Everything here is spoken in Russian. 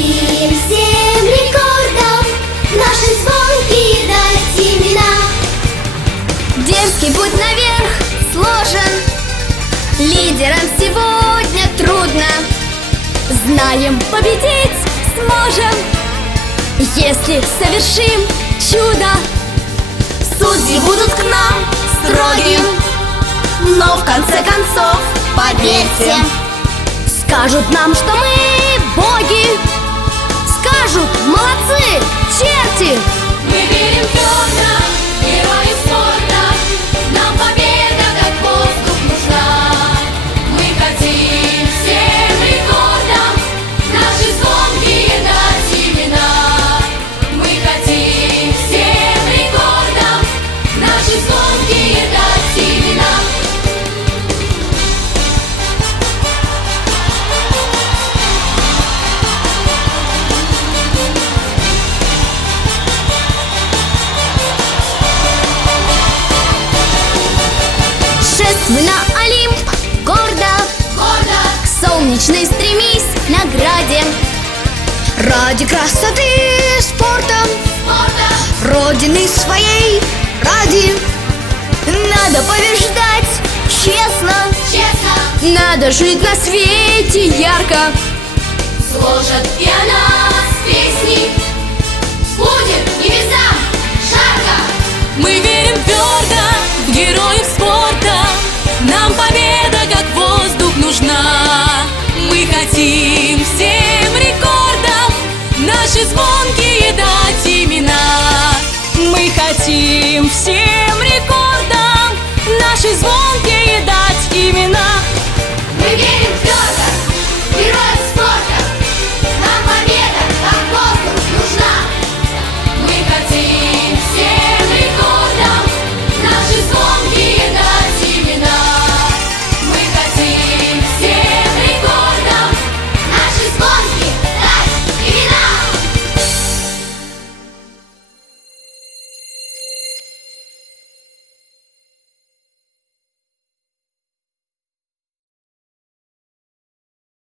хотим 7 рекордов, наши звонкие дать имена. Дерзкий путь наверх сложен, лидерам сегодня трудно. Знаем, победить сможем, если совершим чудо. Судьи будут к нам строгим, но в конце концов, поверьте, скажут нам, что мы боги, скажут: молодцы, черти! мы верим твердо, герои спорта, нам победа как воздух нужна. Мы хотим 7 рекордов, наши звонкие дать имена. Мы хотим 7 рекордов, наши звонкие дать имена. Шествуй на Олимп, гордо, Гордо, к солнечной стремись награде. Ради красоты спорта, спорта, родины своей ради. Надо побеждать честно, честно, надо жить на свете ярко. сложат и